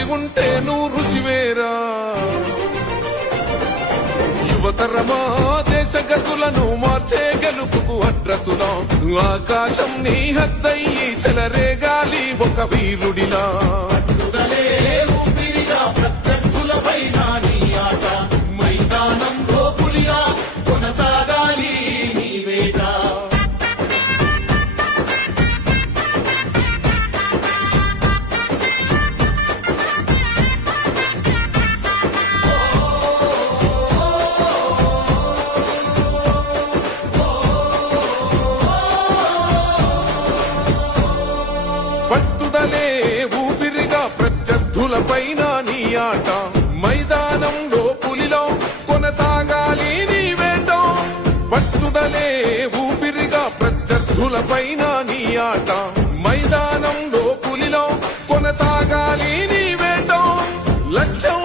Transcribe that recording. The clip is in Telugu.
కృషి ఉంటే నువ్వు రుచివేరా. యువతరమా దేశ గతులను మార్చే గెలుపుకు అడ్రసులా. ఆకాశం నీ హద్దయ్యి చెలరేగాలి ఒక వీరుడిలా. పట్టుదలే ఊపిరిగా ప్రత్యర్థులపైన నీ ఆట. మైదానంలో పులిలో కొనసాగాలి నీ వేట. పట్టుదలే ఊపిరిగా ప్రత్యర్థులపైన నీ ఆట. మైదానంలో పులిలో కొనసాగాలి నీ వేట. లక్ష్యం